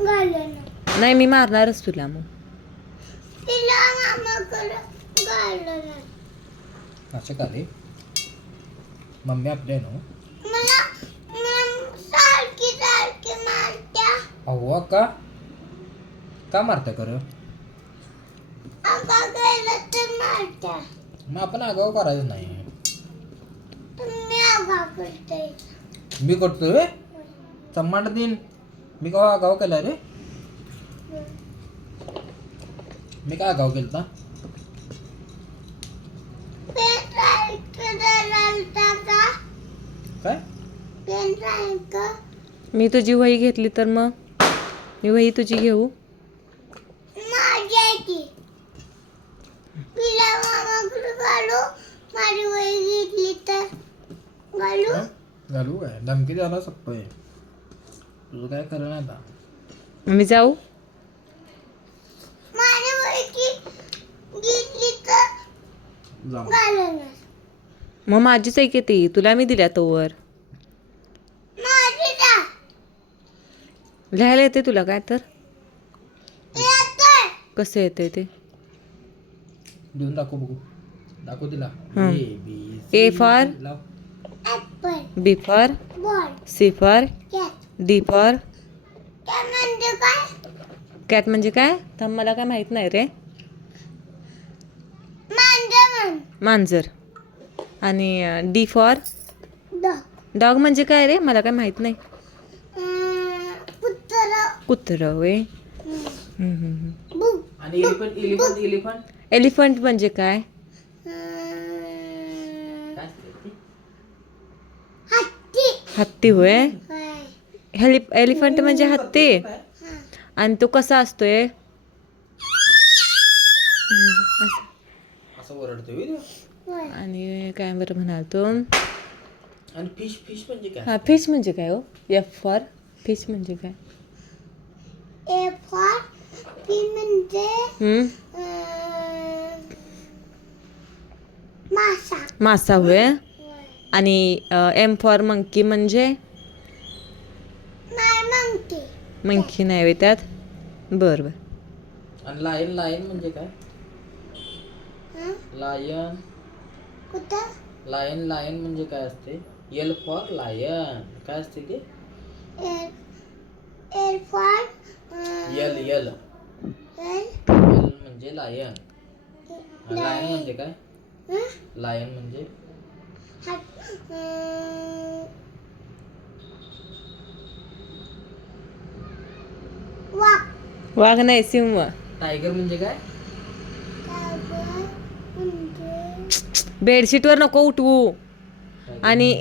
घालून नाही मी मारणारच तुला मग. तिला मामाकडे घालून असं का रे मम्मी आपल्या ना मला सारखी सारखी मारत्या. अहो का मारता खरं आगा गेलं तर मारत्या. मग आपण आगाव करायचं नाही. तुम्ही आगा करते. मी करतोय वे चम्माट दिन मी का आगाव केला रे मी काय आगाव केलता पेन राहिलता का काय पेन राहिल का मी तुझी वही घेतली तर मग मी वही तुझी घेऊ. माझी आहे ती. तिला मामाकडे घालू. माझी वही घेतली तर घालू. घालू काय धमकी द्यायला सप्पय तुझं काय खरं नाही आता. मी जाऊ. माझी वही घेतली तर जाऊ घालून मग माझीच आहे की ती तुला मी दिल्या तोवर. माझी जा लिहायला येते तुला काय तर येतोय. कसं येते ते. देऊन दाखव दाखव तिला हं. A, B, A C, for? लाव. Apple B for ball C for cat D for त्या म्हणजे काय कॅट म्हणजे काय थांब मला काय माहित नाही रे. मांजर मांजर. आणि डी फॉर डॉग डॉग म्हणजे काय रे मला काय माहित नाही. कुत्रा कुत्रं वे. बुक आणि एलिफंट एलिफंट म्हणजे काय. काय असते ते? हत्ती हत्ती होय. होय. एलिफंट म्हणजे हत्ती. काय? आणि तो कसा असतोय. असं ओरडतोय होय तो? होय. आणि काय बरं म्हणाल तो. आणि फिश म्हणजे काय हा फिश म्हणजे काय हो. एफ फॉर फिश म्हणजे काय. ए फॉर पी म्हणजे मासा मासा होय. होय. आणि एम फॉर मंकी म्हणजे नाही मंकी मंकी नाही होय त्यात. बरं बरं. आणि लायन म्हणजे काय लायन कुठं लायन म्हणजे काय असते एल फॉर लायन काय असते ते A for L L L म्हणजे लायन लायन म्हणजे काय लायन म्हणजे वाक वाघ नाही सिंह. टायगर म्हणजे काय म्हणजे बेडशीटवर नको उठवू. आणि